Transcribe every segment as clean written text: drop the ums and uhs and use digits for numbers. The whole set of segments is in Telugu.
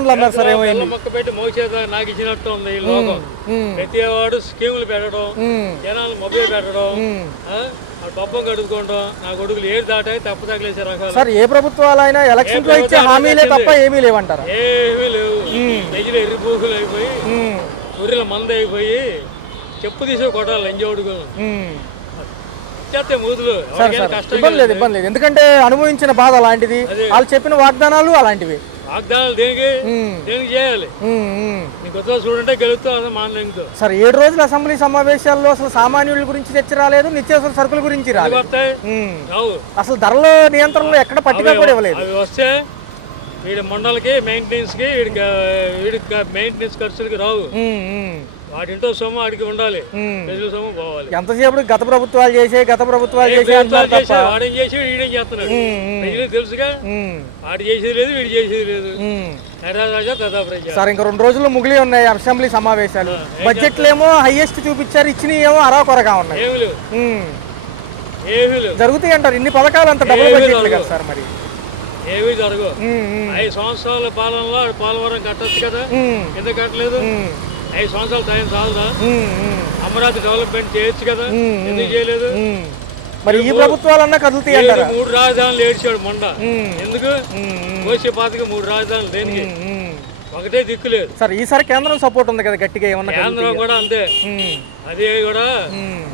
అన్నారు సార్ ఏమైంది మొక్క పెట్టి మోసేత నాకు ఇచ్చినట్టు ఉంది ఈ లోకం. ప్రతి వాడు స్కీములు పెట్టడం, జనాలు మొబైల్ పెట్టడం, పబ్బం కడుక్కోవడం, నా కొడుకులు ఏడు దాటాయి తప్పు తగిలేసే రకాలు. సార్ ఏ ప్రభుత్వాలైనా ఎలక్షన్ లో ఇచ్చే హామీలే తప్ప ఏమీ లేవంటారా? ఏమీ లేవు. ప్రజలు ఎర్రిబూకులు అయిపోయి ఊరిలో మంది అయిపోయి చెప్పు తీసే కొట్టాలి లంజోడుకు చేస్తే మూతులు. ఇబ్బంది లేదు ఇబ్బంది లేదు, ఎందుకంటే అనుభవించిన బాధ అలాంటిది, వాళ్ళు చెప్పిన వాగ్దానాలు అలాంటివి. వాగ్దానాలు దేనికి చేయాలి? నీకు చూడంటే గెలుస్తావు మానలేదు. సార్ 7 రోజుల అసెంబ్లీ సమావేశాల్లో అసలు సామాన్యుల గురించి చర్చ రాలేదు, నిత్యావసర సరుకుల గురించి రాలేదు, అసలు ధరల నియంత్రణలో ఎక్కడ పట్టిక కూడా ఇవ్వలేదు. అవి వస్తే వీడి మండలకి మెయింటెనెన్స్ కి వీడికి మెయింటెనెన్స్ ఖర్చులకి రావు. వాటింటో సొమ్ము వాడికి ఉండాలి, ప్రజల సొమ్ము పోవాలి. ఎంతసేపు గత ప్రభుత్వాలు చేసే వాడేం చేసి వీడేం చేస్తున్నాడు ప్రజలకు తెలుసుగా. వాడు చేసేది లేదు, వీడు చేసేది లేదు. సార్ ఇంకా 2 రోజుల్లో ముగిలి ఉన్నాయి అసెంబ్లీ సమావేశాలు. బడ్జెట్లు ఏమో హైయెస్ట్ చూపించారు, ఇచ్చినవి ఏమో అరాకొరగా ఉన్నాయి. ఏమీ లేవు జరుగుతాయి అంటారు ఇన్ని పథకాలు, అంత డబుల్ బడ్జెట్లు కదా సార్? మరి ఏమీ జరగవు. 5 సంవత్సరాల పాలనలో పోలవరం కట్టచ్చు కదా, ఎందుకు కట్టలేదు? 5 సంవత్సరాల టైం చాలదా? అమరావతి డెవలప్మెంట్ చేయొచ్చు కదా, ఎందుకు చేయలేదు? మరి ఈ ప్రభుత్వాలన్నా కదులుతాయి అంటారా? 3 రాజధానులు ఏడ్చాడు మొండ, ఎందుకు? కోసే పాతకి 3 రాజధానులు దేనికి? ఒకటే దిక్కు లేదు. సార్ ఈసారి కేంద్రం సపోర్ట్ ఉంది కదా గట్టిగా, ఏమన్నా? కేంద్రం కూడా అంతే, అది కూడా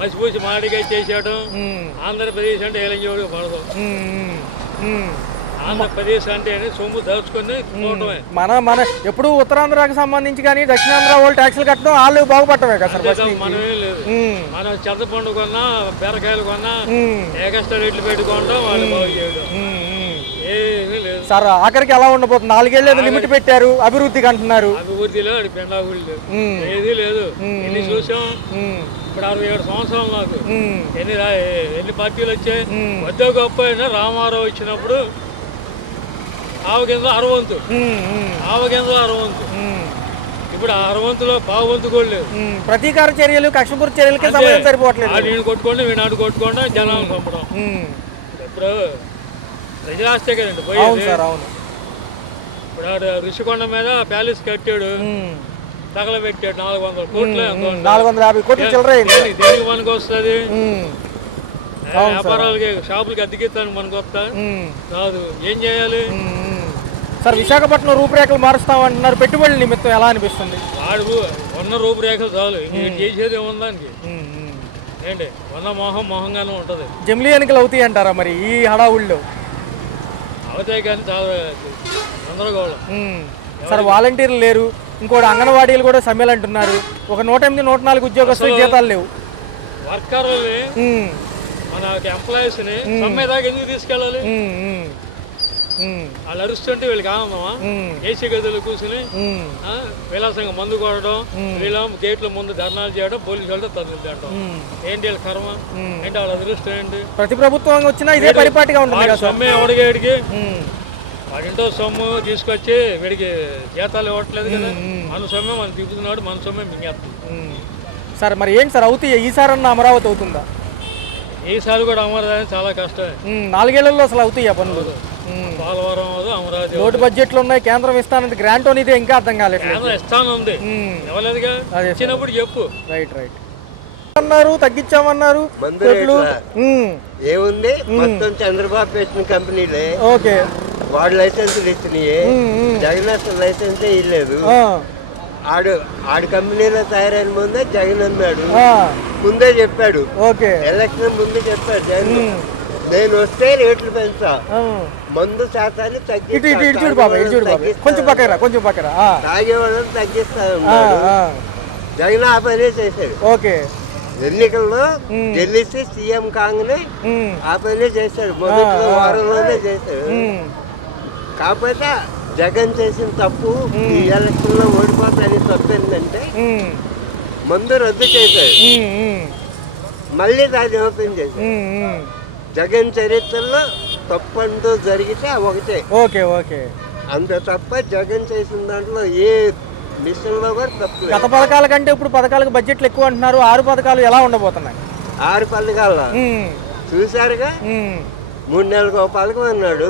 మసిపూసి మాడిగా చేసేయడం. ఆంధ్రప్రదేశ్ అంటే ఏలంజోడు పడదు. ఆంధ్రప్రదేశ్ అంటే సొమ్ము దాచుకొని మన ఎప్పుడు ఉత్తరాంధ్రాకి సంబంధించి కానీ దక్షిణాంధ్ర వాళ్ళు ట్యాక్సులు కట్టడం, వాళ్ళు బాగుపడటమే కదా సార్? మనమేం లేదు. మనం చింతపండు కొన్నా, బీరకాయలు కొన్నా ఏకస్ట్రా రేట్లు పెట్టుకోవడం, వాళ్ళు బాగు చేయడం ఏమీ లేదు. సార్ ఆఖరికి ఎలా ఉండబోతుంది? 4 ఏళ్ళు లిమిట్ పెట్టారు, అభివృద్ధికి అంటున్నారు. అభివృద్ధిలో పెండాగుళ్ళు ఏది లేదు. ఎన్ని చూసాం ఇప్పుడు? 67 సంవత్సరాలు నాకు. ఎన్ని పార్టీలు వచ్చాయి? వద్ద గొప్ప రామారావు ఇచ్చినప్పుడు ఆవగింజ 60 ఇప్పుడు 60లో పావువంతు కూడా లేదు. ప్రతీకార చర్యలు, కక్షపూర చర్యలకి సమయం సరిపోవట్లేదు. వీడిని కొట్టుకోండి, వీనాడు కొట్టుకోండి, జనాలు పంపడం. ఇప్పుడు ప్రజలాస్తే కదండి పోయేది. ఇప్పుడు ఆడు ఋషికొండ మీద ప్యాలెస్ కట్టాడు, తగలబెట్టాడు 400 కోట్లు, 450 కోట్లు చిల్లర. దేనికి మనకు వస్తుంది? వ్యాపారాలకి, షాపులకి అద్దెకిస్తాను మనకు వస్తా కాదు. ఏం చేయాలి సార్? విశాఖపట్నం రూపురేఖలు మారుస్తామంటున్నారు, పెట్టుబడుల నిమిత్తం ఎలా అనిపిస్తుంది? వాడు ఉన్న రూపురేఖలు చాలు, చేసేది ఏముందానికి ఏంటి? ఉన్న మొహంగానే ఉంటది. జమిలీ ఎన్నికలు అవుతాయి అంటారా మరి ఈ హడావుల్లో? అవుతాయి కానీ చాలా గందరగోళం. సార్ వాలంటీర్లు లేరు, ఇంకోటి అంగన్వాడీలు కూడా సమ్మెలు అంటున్నారు. ఒక 108, 104 ఉద్యోగస్తులు జీతాలు లేవు. వర్కర్లని, మన ఎంప్లాయీస్ ని సమ్మె దాకా ఎందుకు తీసుకెళ్ళాలి? వాళ్ళు అరుస్తుంటే వీళ్ళకి ఆనందమా? ఏసీ గదులు కూర్చుని విలాసంగా మందు కొనడం, వీళ్ళ గేట్ల ముందు ధర్నాలు చేయడం, పోలీసు వాళ్ళతో తదులు చేయడం. ఏంటి వాళ్ళ కర్మ? ఏంటి వాళ్ళ అదృష్టం? ఏంటి? ప్రతి ప్రభుత్వం వచ్చినా ఇదే పరిపాటిగా ఉంటుంది. సమ్మె ఎవడికి వాడింటో సొమ్ము తీసుకొచ్చి వీడికి జీతాలు ఇవ్వట్లేదు కదా. మన సొమ్మే మనం తిప్పుతున్నాడు, మన సొమ్మే మింగేస్తాం. సార్ మరి ఏంటి సార్, అవుతాయి ఈసారి అమరావతి అవుతుందా? ఈసారి కూడా అమరావతి చాలా కష్టమే. 4 ఏళ్లలో అసలు అవుతాయి పనులు. పోలవరం అమరావతి లోటు బడ్జెట్లు ఉన్నాయి, కేంద్రం ఇస్తానంటే గ్రాంట్ అనేది ఇంకా అర్థం కాలేదు. కేంద్రం ఇస్తానుంది, ఇవ్వలేదుగా. ఇచ్చినప్పుడు చెప్పు. రైట్ అన్నారు, తగ్గించామన్నారు. ఏముంది మొత్తం చంద్రబాబు పెట్టిన కంపెనీలే. ఓకే, వాడు లైసెన్సులు ఇచ్చినాయి, జగన్ అసలు లైసెన్సే ఇవ్వలేదు. ఆడు కంపెనీలో తయారైన ముందే జగన్ అన్నాడు, ముందే చెప్పాడు. ఎలక్షన్ ముందు చెప్పాడు జగన్, నేను వస్తే రేట్లు పెంచా, మందు శాతాన్ని తాగేవాళ్ళని తగ్గిస్తాను. జగన్ ఆ పనే చేశాడు. ఎన్నికల్లో గెలిచి సీఎం కాగానే ఆ పనే చేశాడు, మొదటి వారంలోనే చేశాడు. కాకపోతే జగన్ చేసిన తప్పు, ఈ ఎలక్షన్ లో ఓడిపోతాని తప్పు ఏంటంటే మందు రద్దు చేశాడు, మళ్ళీ దాన్ని ఓపెన్ చేశాడు. జగన్ చరిత్రలో తప్పంటూ జరిగితే ఒకటే. అంత తప్ప జగన్ చేసిన దాంట్లో ఏ మిషన్ లో కూడా తప్పు. గత పథకాల కంటే ఇప్పుడు పథకాలకు బడ్జెట్లు ఎక్కువ అంటున్నారు. 6 పథకాలు ఎలా ఉండబోతున్నాయి? 6 పథకాలు చూసారుగా. 3 నెలలకు ఒక పథకం అన్నాడు,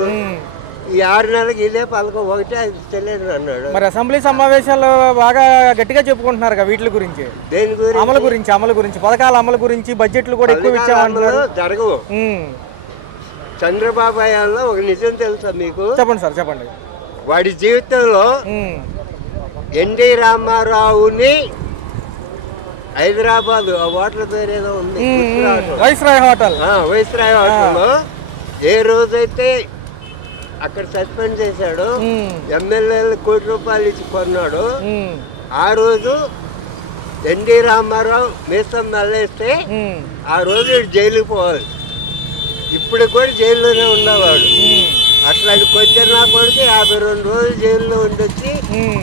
ఈ 6 నెలలకి ఇదే పథకం ఒకటే అది తెలియదు అన్నాడు. మరి అసెంబ్లీ సమావేశాలు బాగా గట్టిగా చెప్పుకుంటున్నారు కదా వీటి గురించి, దేని గురించి? అమలు గురించి పథకాల అమలు గురించి, బడ్జెట్లు కూడా ఎక్కువ ఇచ్చామన్నారు. జరగవు. చంద్రబాబు హయాంలో ఒక నిజం తెలుసా మీకు? చెప్పండి సార్, చెప్పండి. వాడి జీవితంలో ఎన్టీ రామారావుని హైదరాబాద్ ఆ హోటల్ పేరు ఏదో ఉంది, వైస్రాయ్ హోటల్. వైస్రాయ్ హోటల్లో ఏ రోజైతే అక్కడ సస్పెండ్ చేశాడు, ఎమ్మెల్యేలు ₹1 కోటి ఇచ్చి కొన్నాడు, ఆ రోజు ఎన్టీ రామారావు మీసం నల్లేస్తే ఆ రోజు జైలుకి పోవాలి. ఇప్పుడు కూడా జైల్లోనే ఉండేవాడు. అట్లాంటి కొంచెం నా కొడుకు 52 రోజులు జైల్లో ఉండొచ్చి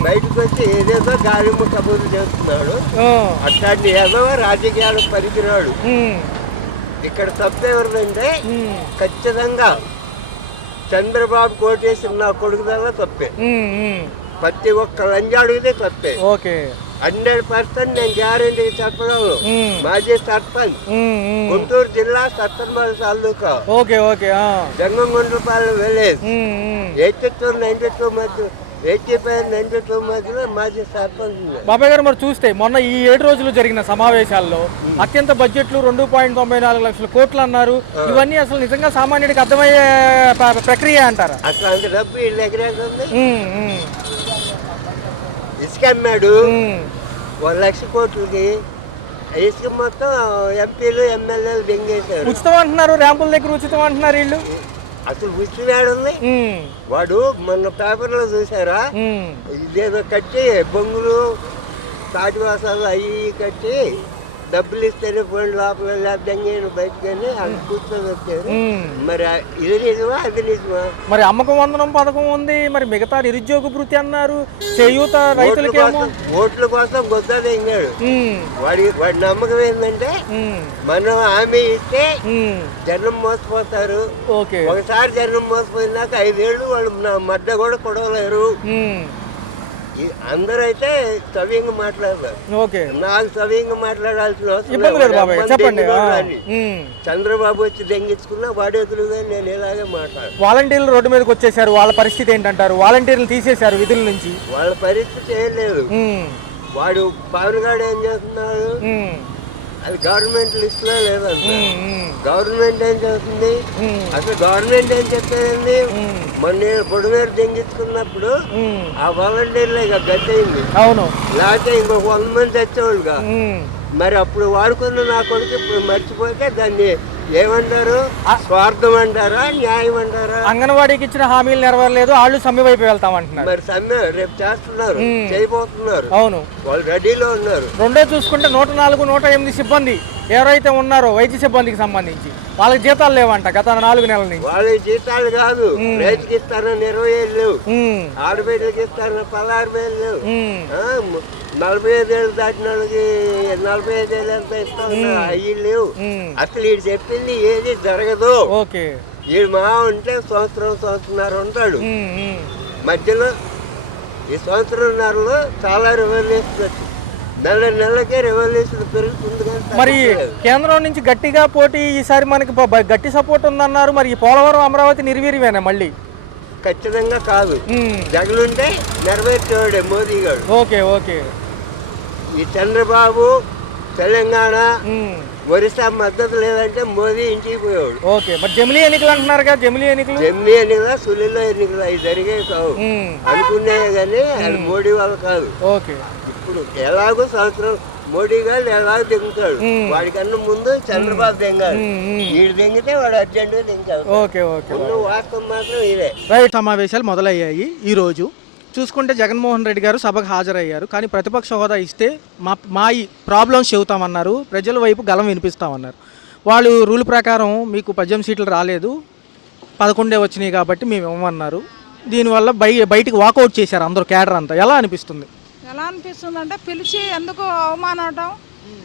బయటకు వచ్చి ఏదేదో గాలిము కబుర్లు చేస్తున్నాడు. అట్లాంటి ఏదో రాజకీయాలకు పనికిరాడు. ఇక్కడ తప్పు ఎవరిదంటే ఖచ్చితంగా చంద్రబాబు కోటేసిన నా కొడుకు దగ్గర తప్పే. ప్రతి ఒక్క లంజ అడిగితే తప్పే. 100% నేను గ్యారెంటీగా చెప్పగలను. మాజీ సర్పంచ్, గుంటూరు జిల్లా సత్తెనపల్లి తాలూకా, జంగంగుండ్లపాలెం విలేజ్, 82-92 మధ్య, 85-92 మధ్యలో మాజీ సర్పంచ్. బాబాయ్ గారు, మరి చూస్తే మొన్న ఈ 7 రోజులు జరిగిన సమావేశాల్లో అత్యంత బడ్జెట్లు 2.94 లక్షల కోట్లు అన్నారు. ఇవన్నీ అసలు నిజంగా సామాన్యుడికి అర్థమయ్యే ప్రక్రియ అంటారా? అసలు అంత డబ్బు వీళ్ళ దగ్గర ఉంది. ఇసుక అమ్మాడు 1 లక్ష కోట్లకి. ఇసుక మొత్తం ఎంపీలు ఎమ్మెల్యేలు దెంగేశారు. ఉచితం అంటున్నారు, ర్యాంపుల దగ్గర ఉచితం అంటున్నారు వీళ్ళు. అసలు ఉచితం ఏడుంది? వాడు మొన్న పేపర్లో చూసారా, ఇదేదో కట్టి బొంగులు తాటివాసాలు అవి కట్టి డబ్బులు ఇస్తేనే పోయిన లోపల లేకపోతే బయటకని అది కూర్చొని వచ్చారు. మరి ఇది నిజమా, అది నిజమా? మరి అమ్మకం వందనం పథకం ఉంది, మరి మిగతా నిరుద్యోగ భృతి అన్నారు, చేయూత రైతులకేమో ఓట్ల కోసం గొద్ద తెంగాడు. వాడి నమ్మకం ఏంటంటే మనం హామీ ఇస్తే జనం మోసపోతారు. ఒకసారి జనం మోసపోయినాక 5 ఏళ్ళు వాళ్ళు మడ్డ కూడా కొడవలేరు. అందరూ అయితే సవ్యంగా మాట్లాడతారు. నాకు సవ్యంగా మాట్లాడాల్సిన అవసరం. చంద్రబాబు వచ్చి దెంగించుకున్నా వాడేతులుగా నేను ఇలాగే మాట్లాడు. వాలంటీర్లు రోడ్డు మీదకి వచ్చేసారు, వాళ్ళ పరిస్థితి ఏంటంటారు? వాలంటీర్లు తీసేశారు విధుల నుంచి. వాళ్ళ పరిస్థితి ఏం లేదు. వాడు పవన్ గారు ఏం చేస్తున్నాడు, అది గవర్నమెంట్ లిస్ట్ లో లేదంట. గవర్నమెంట్ ఏం చేస్తుంది, అసలు గవర్నమెంట్ ఏం చెప్పేదండి, మొన్న పొడివేరు దెంగించుకున్నప్పుడు ఆ వాలంటీర్లే గట్టయింది. లేకపోతే ఇంకొక 100 మంది తెచ్చేవాళ్ళుగా. మరి అప్పుడు వాడుకున్న నా కొడుకు ఇప్పుడు మర్చిపోతే దాన్ని ఏమంటారు, స్వార్థం అంటారా, న్యాయం అంటారా? అంగన్వాడీకి ఇచ్చిన హామీలు నెరవేరలేదు, వాళ్ళు సమ్మె వైపు వెళ్తామంటున్నారు. మరి సమ్మె రేపు చేస్తున్నారు, చేయబోతున్నారు. వాళ్ళు రెడీలో ఉన్నారు. రెండో చూసుకుంటే 104, 108 సిబ్బంది ఎవరైతే ఉన్నారో వైద్య సిబ్బందికి సంబంధించి వాళ్ళకి జీతాలు లేవంట గత 4 నెలల నుంచి. వాళ్ళకి జీతాలు కాదు, రైతుకి ఇస్తారని 20,000 లేవు, ఆడబిడ్డలకి ఇస్తారని 16,000 లేవు, 45 ఏళ్ళు దాటిన వాళ్ళకి 45 ఏళ్ళు ఎంత ఇస్తా ఉన్నారు, అవి లేవు. అసలు వీడు చెప్పింది ఏది జరగదు. వీడు మా ఉంటే సంవత్సరంన్నర ఉంటాడు. మధ్యలో ఈ సంవత్సరంన్నరలో చాలా రెవల్యూషన్ వచ్చింది. నెలకే రెవల్యూషన్ పెరుగుతుంది. మరి కేంద్రం నుంచి గట్టిగా పోటీ ఈసారి మనకి గట్టి సపోర్ట్ ఉందన్నారు. మరి పోలవరం అమరావతి నిర్వీర్యమేనా మళ్ళీ? ఖచ్చితంగా కాదు. జగన్ ఉంటే నెరవేర్చేవాడే మోదీ గారు. ఈ చంద్రబాబు తెలంగాణ ఒరిస్సా మద్దతు లేదంటే మోదీ ఇంటికి పోయేవాడు. మరి జమిలీ ఎన్నికలు అంటున్నారు కదా, జమిలీ ఎన్నికలు సులిలో ఎన్నికలు అవి జరిగేవి కావు అనుకునే కానీ అది మోడీ వాళ్ళు కాదు. ఇప్పుడు ఎలాగో సంవత్సరం మోడీ గారు ఎలాగో దిగుతాడు, వాడికన్నా ముందు చంద్రబాబు దిగాడు. వీడు దిగితే వాడు అర్జెంటుగా దిగాడు. వాస్తవం మాత్రం ఇదే. సమావేశాలు మొదలయ్యాయి. ఈ రోజు చూసుకుంటే జగన్మోహన్ రెడ్డి గారు సభకు హాజరయ్యారు. కానీ ప్రతిపక్ష హోదా ఇస్తే మా ఈ ప్రాబ్లమ్స్ చెబుతామన్నారు, ప్రజల వైపు గలం వినిపిస్తామన్నారు. వాళ్ళు రూల్ ప్రకారం మీకు 18 సీట్లు రాలేదు, 11 వచ్చినాయి కాబట్టి మేము ఇవ్వమన్నారు. దీనివల్ల బయటికి వాకౌట్ చేశారు అందరూ, కేడర్ అంతా. ఎలా అనిపిస్తుంది అంటే పిలిచి ఎందుకు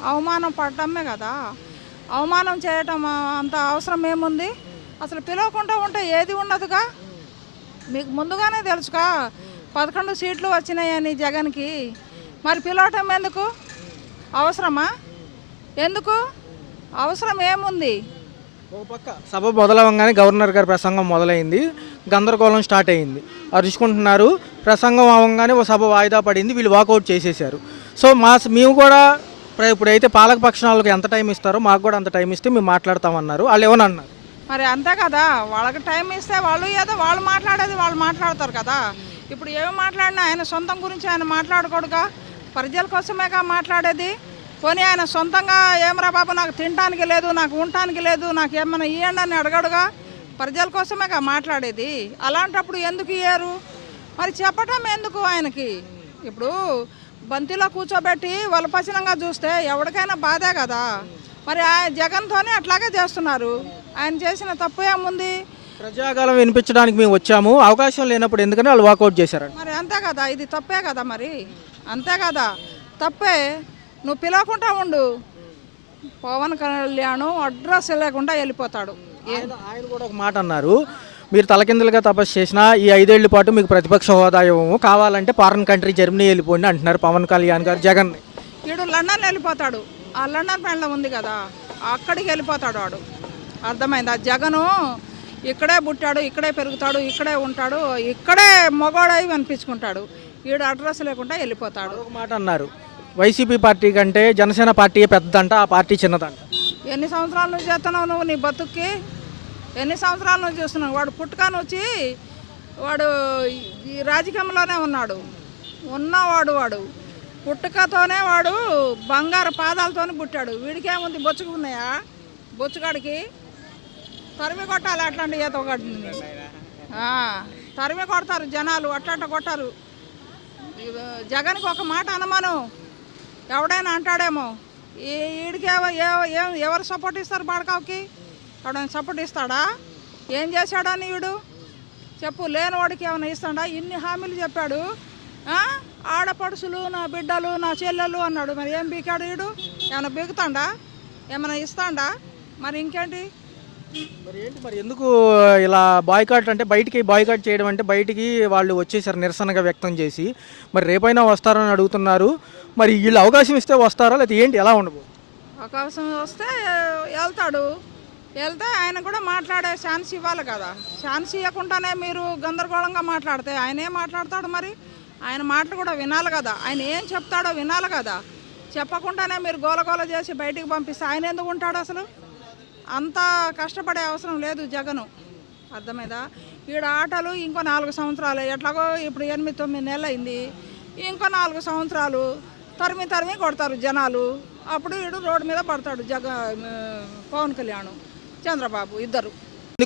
అవమానం పడటమే కదా. అవమానం చేయటం అంత అవసరం ఏముంది? అసలు పిలవకుండా ఉంటే ఏది ఉండదుగా. మీకు ముందుగానే తెలుసుగా 11 సీట్లు వచ్చినాయని జగన్కి. మరి పిలవటం ఎందుకు? అవసరమా? ఎందుకు అవసరం ఏముంది? ఒక పక్క సభ మొదలవగానే గవర్నర్ గారి ప్రసంగం మొదలైంది, గందరగోళం స్టార్ట్ అయింది, అరుచుకుంటున్నారు. ప్రసంగం అవ్వగానే ఓ సభ వాయిదా పడింది, వీళ్ళు వాకౌట్ చేసేసారు. సో మేము కూడా ఇప్పుడైతే పాలక పక్షాలకు ఎంత టైం ఇస్తారో మాకు కూడా అంత టైం ఇస్తే మేము మాట్లాడతామన్నారు. వాళ్ళు ఏమని అన్నారు? మరి అంతే కదా, వాళ్ళకి టైం ఇస్తే వాళ్ళు ఏదో వాళ్ళు మాట్లాడేది వాళ్ళు మాట్లాడతారు కదా. ఇప్పుడు ఏమి మాట్లాడినా ఆయన సొంతం గురించి ఆయన మాట్లాడకూడదుగా, ప్రజల కోసమేగా మాట్లాడేది. పోనీ ఆయన సొంతంగా ఏమరా బాబు నాకు తినడానికి లేదు, నాకు ఉండటానికి లేదు, నాకు ఏమైనా ఇవ్వండి అని అడగడుగా, ప్రజల కోసమేగా మాట్లాడేది. అలాంటప్పుడు ఎందుకు ఇయ్యారు మరి, చెప్పటం ఎందుకు ఆయనకి? ఇప్పుడు బంతిలో కూర్చోబెట్టి వలపచనంగా చూస్తే ఎవరికైనా బాధే కదా. మరి ఆయన జగన్తోనే అట్లాగే చేస్తున్నారు. ఆయన చేసిన తప్పు ఏముంది? ప్రజాగాలం వినిపించడానికి మేము వచ్చాము, అవకాశం లేనప్పుడు ఎందుకని వాళ్ళు వాకౌట్ చేశారంట. మరి అంతే కదా, ఇది తప్పే కదా, మరి అంతే కదా, తప్పే. నువ్వు పిలవకుండా ఉండు, పవన్ కళ్యాణ్ అడ్రస్ లేకుండా వెళ్ళిపోతాడు. ఆయన కూడా ఒక మాట అన్నారు, మీరు తలకిందులుగా తపస్సు చేసిన ఈ 5 ఏళ్ల పాటు మీకు ప్రతిపక్ష హోదా ఇవ్వము, కావాలంటే ఫారెన్ కంట్రీ జర్మనీ వెళ్ళిపోండి అంటున్నారు పవన్ కళ్యాణ్ గారు జగన్. వీడు లండన్ వెళ్ళిపోతాడు, ఆ లండన్ ఫ్రెండ్లో ఉంది కదా, అక్కడికి వెళ్ళిపోతాడు వాడు. అర్థమైందా? జగను ఇక్కడే పుట్టాడు, ఇక్కడే పెరుగుతాడు, ఇక్కడే ఉంటాడు, ఇక్కడే మొగోడై అనిపించుకుంటాడు. వీడు అడ్రస్ లేకుండా వెళ్ళిపోతాడు. ఒక మాట అన్నారు, వైసీపీ పార్టీ కంటే జనసేన పార్టీ పెద్దదంట, ఆ పార్టీ చిన్నదంట. ఎన్ని సంవత్సరాల నుంచి చేస్తున్నావు నువ్వు నీ బతుక్కి? ఎన్ని సంవత్సరాల నుంచి చూస్తున్నావు? వాడు పుట్టుకాని వచ్చి వాడు ఈ రాజకీయంలోనే ఉన్నాడు, వాడు పుట్టుకతోనే వాడు బంగారు పాదాలతోనే పుట్టాడు. వీడికేముంది, బొచ్చుకు ఉన్నాయా? బొచ్చుగాడికి తరిమి కొట్టాలి అట్లాంటి ఈత ఒకటి, తరిమి కొడతారు జనాలు, అట్లా కొట్టారు. జగన్కి ఒక మాట అనమను, ఎవడైనా అంటాడేమో. వీడికి ఎవరు సపోర్ట్ ఇస్తారు? బాడకావుకి ఎవడైనా సపోర్ట్ ఇస్తాడా? ఏం చేశాడని వీడు చెప్పు. లేని వాడికి ఏమైనా ఇస్తాడా? ఇన్ని హామీలు చెప్పాడు, ఆడపడుసులు, నా బిడ్డలు, నా చెల్లెలు అన్నాడు. మరి ఏం బీకాడు వీడు? ఏమైనా బీగుతాడా? ఏమైనా ఇస్తాడా? మరి ఇంకేంటి? మరి ఏంటి మరి ఎందుకు ఇలా బాయ్కాట్ అంటే, బయటికి బాయ్కాట్ చేయడం అంటే బయటికి వాళ్ళు వచ్చేసారు నిరసనగా వ్యక్తం చేసి, మరి రేపైనా వస్తారని అడుగుతున్నారు. మరి వీళ్ళు అవకాశం ఇస్తే వస్తారా లేకపోతే ఏంటి, ఎలా ఉండదు? అవకాశం వస్తే వెళ్తే ఆయన కూడా మాట్లాడే ఛాన్స్ ఇవ్వాలి కదా. ఛాన్స్ ఇవ్వకుండానే మీరు గందరగోళంగా మాట్లాడితే ఆయన ఏం మాట్లాడతాడు? మరి ఆయన మాటలు కూడా వినాలి కదా, ఆయన ఏం చెప్తాడో వినాలి కదా. చెప్పకుండానే మీరు గోలగోల చేసి బయటికి పంపిస్తే ఆయన ఎందుకు ఉంటాడు అసలు? అంత కష్టపడే అవసరం లేదు జగను. అర్థమైందా? ఈడ ఆటలు ఇంకో 4 సంవత్సరాలు, ఎట్లాగో ఇప్పుడు 8-9 నెలలు అయింది, ఇంకో 4 సంవత్సరాలు తరిమి కొడతారు జనాలు. అప్పుడు వీడు రోడ్డు మీద పడతాడు పవన్ కళ్యాణ్, చంద్రబాబు ఇద్దరు.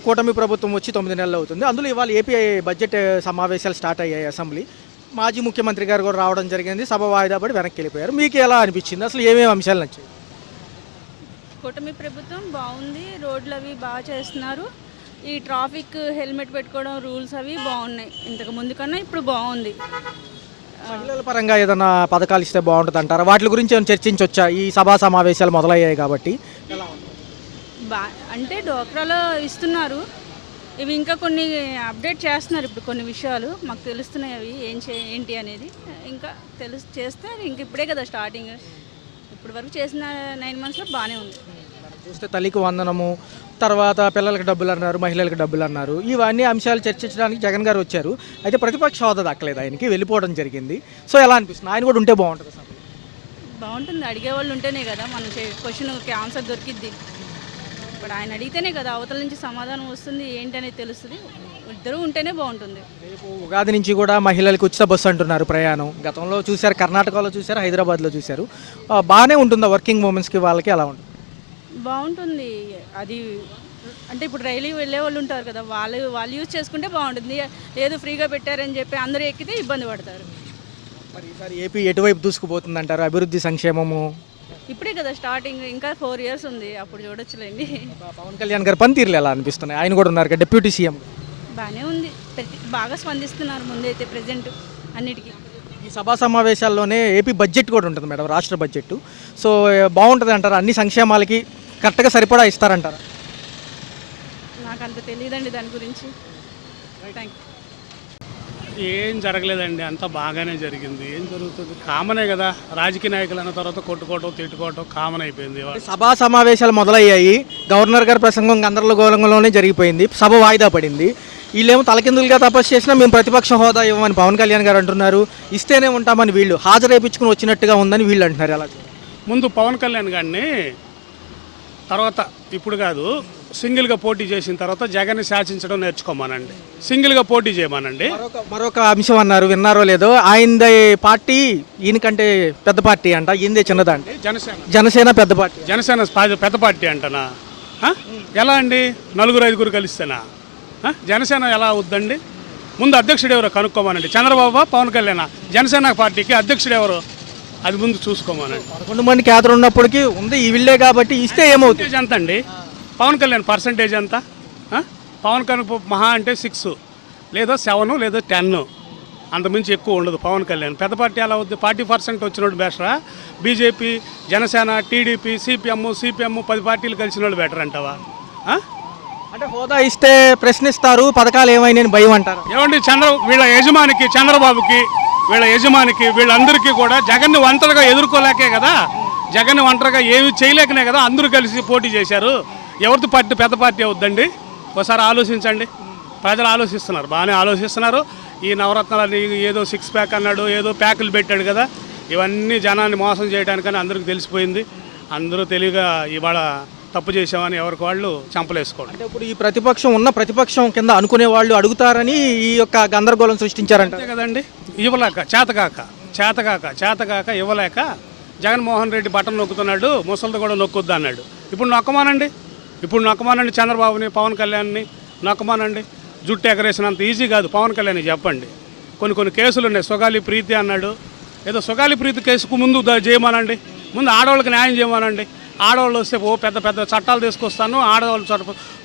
కూటమి ప్రభుత్వం వచ్చి 9 నెలలు అవుతుంది. అందులో ఇవాళ ఏపీ బడ్జెట్ సమావేశాలు స్టార్ట్ అయ్యాయి. అసెంబ్లీ మాజీ ముఖ్యమంత్రి గారు కూడా రావడం జరిగింది, సభ వాయిదా పడి వెనక్కి వెళ్ళిపోయారు. మీకు ఎలా అనిపించింది? అసలు ఏమేమి అంశాలు నచ్చాయి? కూటమి ప్రభుత్వం బాగుంది, రోడ్లు అవి బాగా చేస్తున్నారు. ఈ ట్రాఫిక్ హెల్మెట్ పెట్టుకోవడం రూల్స్ అవి బాగున్నాయి, ఇంతకు ముందు కన్నా ఇప్పుడు బాగుంది. మహిళల పరంగా ఏదైనా పథకాలు ఇస్తే బాగుంటుంది అంటారా? వాటి గురించి ఏమైనా చర్చించవచ్చా? ఈ సభా సమావేశాలు మొదలయ్యాయి కాబట్టి అంటే డోక్రాలో ఇస్తున్నారు, ఇవి ఇంకా కొన్ని అప్డేట్ చేస్తున్నారు. ఇప్పుడు కొన్ని విషయాలు మాకు తెలుస్తున్నాయి, అవి ఏంటి అనేది ఇంకా చేస్తే ఇంక ఇప్పుడే కదా స్టార్టింగ్. ఇప్పటి వరకు చేసిన 9 monthsలో బాగానే ఉంది. చూస్తే తల్లికి వందనము, తర్వాత పిల్లలకి డబ్బులు అన్నారు, మహిళలకు డబ్బులు అన్నారు. ఇవన్నీ అంశాలు చర్చించడానికి జగన్ గారు వచ్చారు. అయితే ప్రతిపక్ష హోదా దక్కలేదు, ఆయనకి వెళ్ళిపోవడం జరిగింది. సో ఎలా అనిపిస్తుంది? ఆయన కూడా ఉంటే బాగుంటుంది సార్. బాగుంటుంది, అడిగేవాళ్ళు ఉంటేనే కదా మన క్వశ్చన్కి ఆన్సర్ దొరికిద్ది. ఇప్పుడు ఆయన అడిగితేనే కదా అవతల నుంచి సమాధానం వస్తుంది, ఏంటనేది తెలుస్తుంది. ఇద్దరు ఉంటేనే బాగుంటుంది. రేపు ఉగాది నుంచి కూడా మహిళలకు ఉచిత బస్సు అంటున్నారు ప్రయాణం. గతంలో చూశారు, కర్ణాటకలో చూశారు, హైదరాబాద్లో చూశారు. బాగానే ఉంటుందా వర్కింగ్ ఉమెన్స్కి? వాళ్ళకి ఎలా ఉంటుంది? బాగుంటుంది అది. అంటే ఇప్పుడు రైలు వెళ్ళే వాళ్ళు ఉంటారు కదా, వాళ్ళు యూజ్ చేసుకుంటే బాగుంటుంది. లేదు ఫ్రీగా పెట్టారని చెప్పి అందరూ ఎక్కితే ఇబ్బంది పడతారు. మరి ఈసారి ఏపీ ఎటువైపు దూసుకుపోతుంది అంటారు? అభివృద్ధి, సంక్షేమము ఇప్పుడే కదా స్టార్టింగ్, ఇంకా 4 years ఉంది, అప్పుడు చూడొచ్చులేండి. పవన్ కళ్యాణ్ గారు పనితీరులు ఎలా అనిపిస్తున్నాయి? ఆయన కూడా ఉన్నారు కదా డిప్యూటీ సీఎం. బాగానే ఉంది, బాగా స్పందిస్తున్నారు ముందైతే ప్రజెంట్ అన్నిటికీ. ఈ సభా సమావేశాల్లోనే ఏపీ బడ్జెట్ కూడా ఉంటుంది మేడం, రాష్ట్ర బడ్జెట్. సో బాగుంటుంది అంటారు, అన్ని సంక్షేమాలకి కరెక్ట్గా సరిపడా ఇస్తారంటారా? నాకు అంత తెలియదండి దాని గురించి. Thank you. ఏం జరగలేదండి, అంతా బాగానే జరిగింది. ఏం జరుగుతుంది, కామనే కదా. రాజకీయ నాయకులు అన్న తర్వాత కొట్టుకోవటం తిట్టుకోవటం కామన్ అయిపోయింది. సభా సమావేశాలు మొదలయ్యాయి. గవర్నర్ గారి ప్రసంగం గందరగోళంలోనే జరిగిపోయింది. సభ వాయిదా పడింది. వీళ్ళేమో తలకిందులుగా తపస్సు చేసినా మేము ప్రతిపక్ష హోదా ఇవ్వమని పవన్ కళ్యాణ్ గారు అంటున్నారు. ఇస్తేనే ఉంటామని వీళ్ళు హాజరేపించుకుని వచ్చినట్టుగా ఉందని వీళ్ళు అంటున్నారు. ఎలా ముందు పవన్ కళ్యాణ్ గారిని తర్వాత ఇప్పుడు కాదు, సింగిల్గా పోటీ చేసిన తర్వాత జగన్ని శాసించడం నేర్చుకోమానండి. సింగిల్గా పోటీ చేయమానండి. మరొక అంశం అన్నారు, విన్నారో లేదో, ఆయనది పార్టీ ఈయనకంటే పెద్ద పార్టీ అంట, ఈయనదే చిన్నదా అంటే జనసేన పెద్ద పార్టీ. జనసేన పెద్ద పార్టీ అంటనా? ఎలా అండి, 4-5 కలిస్తేనా జనసేన ఎలా అవుద్దండి? ముందు అధ్యక్షుడు ఎవరో కనుక్కోమానండి. చంద్రబాబు, పవన్ కళ్యాణ్, జనసేన పార్టీకి అధ్యక్షుడు ఎవరు అది ముందు చూసుకోమానండి. 11 మంది కేంద్రం ఉన్నప్పటికీ ఉంది ఈ వీళ్ళే కాబట్టి ఇస్తే ఏమవుతుంది? ఎంత అండి పవన్ కళ్యాణ్ పర్సంటేజ్ ఎంత? పవన్ కళ్యాణ్ మహా అంటే 6 లేదా 7 లేదా 10, అంతమించి ఎక్కువ ఉండదు పవన్ కళ్యాణ్. పెద్ద పార్టీ ఎలా అవుద్ది? 40% వచ్చినోడు బెటరా? బీజేపీ, జనసేన, టీడీపీ, సిపిఎం 10 పార్టీలు కలిసిన వాళ్ళు బెటర్ అంటావా? అంటే హోదా ఇస్తే ప్రశ్నిస్తారు, పథకాలు ఏమైనా భయం అంటారు. ఏమండి, వీళ్ళ యజమానికి, చంద్రబాబుకి, వీళ్ళ యజమానికి, వీళ్ళందరికీ కూడా జగన్ని ఒంటరిగా ఎదుర్కోలేకే కదా, జగన్ని ఒంటరిగా ఏమి చేయలేకనే కదా అందరూ కలిసి పోటీ చేశారు. ఎవరితో పార్టీ పెద్ద పార్టీ అవుద్దండి? ఒకసారి ఆలోచించండి. ప్రజలు ఆలోచిస్తున్నారు, బాగానే ఆలోచిస్తున్నారు. ఈ నవరత్నాలని ఏదో 6 ప్యాక్ అన్నాడు, ఏదో ప్యాకులు పెట్టాడు కదా, ఇవన్నీ జనాన్ని మోసం చేయడానికని అందరికీ తెలిసిపోయింది. అందరూ తెలివిగా ఇవాళ తప్పు చేసామని ఎవరికి వాళ్ళు చంపలేసుకోండి. అంటే ఇప్పుడు ఈ ప్రతిపక్షం ఉన్న ప్రతిపక్షం కింద అనుకునే వాళ్ళు అడుగుతారని ఈ యొక్క గందరగోళం సృష్టించారంట కదండి. ఇవ్వలేక చేతకాక ఇవ్వలేక జగన్మోహన్ రెడ్డి బటన్ నొక్కుతున్నాడు, ముసలిది కూడా నొక్కుద్దా అన్నాడు. ఇప్పుడు నొక్కమానండి చంద్రబాబుని, పవన్ కళ్యాణ్ని నొక్కమానండి. జుట్టు ఎగరేసినంత ఈజీ కాదు పవన్ కళ్యాణ్ చెప్పండి. కొన్ని కేసులు ఉన్నాయి. సుగాలి ప్రీతి అన్నాడు, ఏదో సుగాలి ప్రీతి కేసుకు ముందు చేయమనండి. ముందు ఆడవాళ్ళకి న్యాయం చేయమనండి. ఆడవాళ్ళు వస్తే పెద్ద చట్టాలు తీసుకొస్తాను, ఆడవాళ్ళు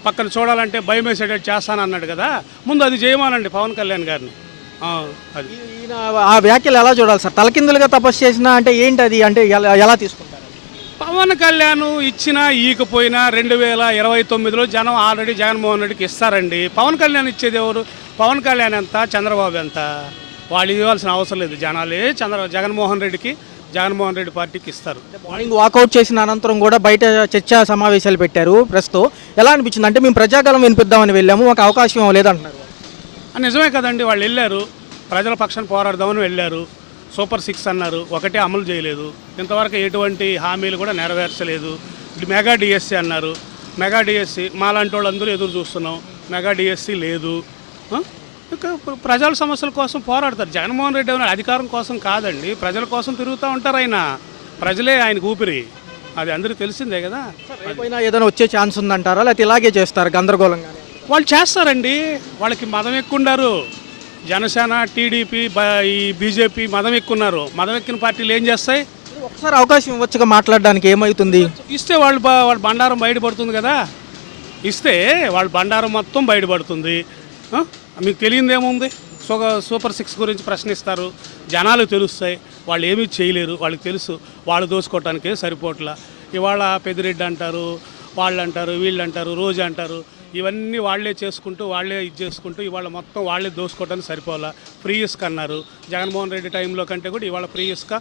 పక్కన చూడాలంటే భయం వేసేటట్టు చేస్తాను అన్నాడు కదా, ముందు అది చేయమనండి పవన్ కళ్యాణ్ గారిని. అది ఆ వ్యాఖ్యలు ఎలా చూడాలి సార్? తలకిందులుగా తపస్సు చేసినా అంటే ఏంటి అది? అంటే ఎలా తీసుకుంటారు? పవన్ కళ్యాణ్ ఇచ్చినా ఈకపోయినా 2029లో జనం ఆల్రెడీ జగన్మోహన్ రెడ్డికి ఇస్తారండి. పవన్ కళ్యాణ్ ఇచ్చేది ఎవరు? పవన్ కళ్యాణ్ ఎంత, చంద్రబాబు ఎంత? వాళ్ళు ఇవ్వాల్సిన అవసరం లేదు. జనాలే జగన్మోహన్ రెడ్డి పార్టీకి ఇస్తారు. మార్నింగ్ వాకౌట్ చేసిన అనంతరం కూడా బయట చర్చా సమావేశాలు పెట్టారు. ప్రస్తుతం ఎలా అనిపించింది? అంటే మేము ప్రజాగలం వినిపిద్దామని వెళ్ళాము, ఒక అవకాశం లేదంటున్నారు. నిజమే కదండి, వాళ్ళు వెళ్ళారు, ప్రజల పక్షాన్ని పోరాడదామని వెళ్ళారు. సూపర్ 6 అన్నారు, ఒకటే అమలు చేయలేదు. ఇంతవరకు ఎటువంటి హామీలు కూడా నెరవేర్చలేదు. మెగా డిఎస్సీ అన్నారు, మెగా డిఎస్సీ మాలాంటి వాళ్ళందరూ ఎదురు చూస్తున్నాం, మెగా డిఎస్సీ లేదు. ప్రజల సమస్యల కోసం పోరాడతారు. జగన్మోహన్ రెడ్డి ఏమైనా అధికారం కోసం కాదండి, ప్రజల కోసం తిరుగుతూ ఉంటారు. ప్రజలే ఆయనకు ఊపిరి, అది అందరికీ తెలిసిందే కదా. ఏదైనా వచ్చే ఛాన్స్ ఉందంటారా, లేకపోతే ఇలాగే చేస్తారు గందరగోళంగా? వాళ్ళు చేస్తారండి, వాళ్ళకి మదం ఎక్కున్నారు. జనసేన, టీడీపీ, ఈ బీజేపీ మదం ఎక్కున్నారు. మదం ఎక్కిన పార్టీలు ఏం చేస్తాయి? ఒకసారి అవకాశం ఇవ్వచ్చుగా మాట్లాడడానికి, ఏమవుతుంది? ఇస్తే వాళ్ళ బండారం బయటపడుతుంది కదా. ఇస్తే వాళ్ళ బండారం మొత్తం బయటపడుతుంది. మీకు తెలియదేముంది? సూపర్ 6 గురించి ప్రశ్నిస్తారు, జనాలు తెలుస్తాయి. వాళ్ళు ఏమీ చేయలేరు, వాళ్ళకి తెలుసు. వాళ్ళు దోచుకోవటానికే సరిపోట్లా. ఇవాళ పెద్దిరెడ్డి అంటారు, వాళ్ళు అంటారు, వీళ్ళు అంటారు, రోజు అంటారు. ఇవన్నీ వాళ్ళే చేసుకుంటూ ఇవాళ మొత్తం వాళ్ళే దోసుకోవడానికి సరిపోవాలా. ఫ్రీ ఇసుక అన్నారు, జగన్మోహన్ రెడ్డి టైంలో కంటే కూడా ఇవాళ ఫ్రీ ఇసుక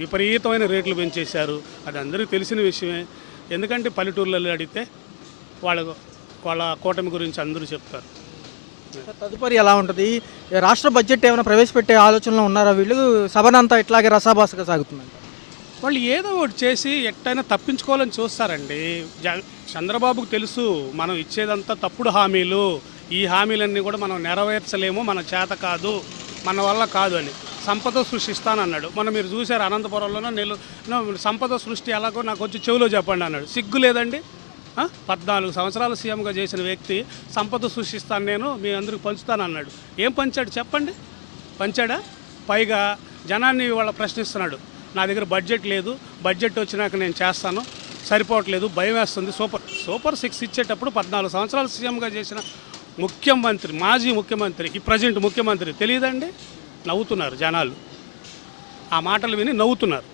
విపరీతమైన రేట్లు పెంచేశారు. అది అందరికీ తెలిసిన విషయమే. ఎందుకంటే పల్లెటూర్లలో అడిగితే వాళ్ళ కూటమి గురించి అందరూ చెప్తారు. తదుపరి ఎలా ఉంటుంది? రాష్ట్ర బడ్జెట్ ఏమైనా ప్రవేశపెట్టే ఆలోచనలో ఉన్నారా వీళ్ళు? సభనంతా ఇట్లాగే రసాభాసగా సాగుతుందంట. వాళ్ళు ఏదో ఒకటి చేసి ఎట్టయినా తప్పించుకోవాలని చూస్తారండి. చంద్రబాబుకు తెలుసు మనం ఇచ్చేదంతా తప్పుడు హామీలు, ఈ హామీలన్నీ కూడా మనం నెరవేర్చలేము, మన చేత కాదు, మన వల్ల కాదు అని. సంపద సృష్టిస్తానన్నాడు. మీరు చూశారు అనంతపురంలోనో సంపద సృష్టి ఎలాగో నాకు వచ్చి చెవిలో చెప్పండి అన్నాడు. సిగ్గు లేదండి? 14 సంవత్సరాలు సీఎంగా చేసిన వ్యక్తి సంపద సృష్టిస్తాను, నేను మీ అందరికి పంచుతాను అన్నాడు. ఏం పంచాడు చెప్పండి? పంచాడా? పైగా జనాన్ని వాళ్ళ ప్రశ్నిస్తున్నాడు. నా దగ్గర బడ్జెట్ లేదు, బడ్జెట్ వచ్చినాక నేను చేస్తాను, సరిపోవట్లేదు, భయం వేస్తుంది. సూపర్ 6 ఇచ్చేటప్పుడు 14 సంవత్సరాలు సీఎంగా చేసిన ముఖ్యమంత్రి, మాజీ ముఖ్యమంత్రి, ఈ ప్రజెంట్ ముఖ్యమంత్రి తెలియదండి? నవ్వుతున్నారు జనాలు, ఆ మాటలు విని నవ్వుతున్నారు.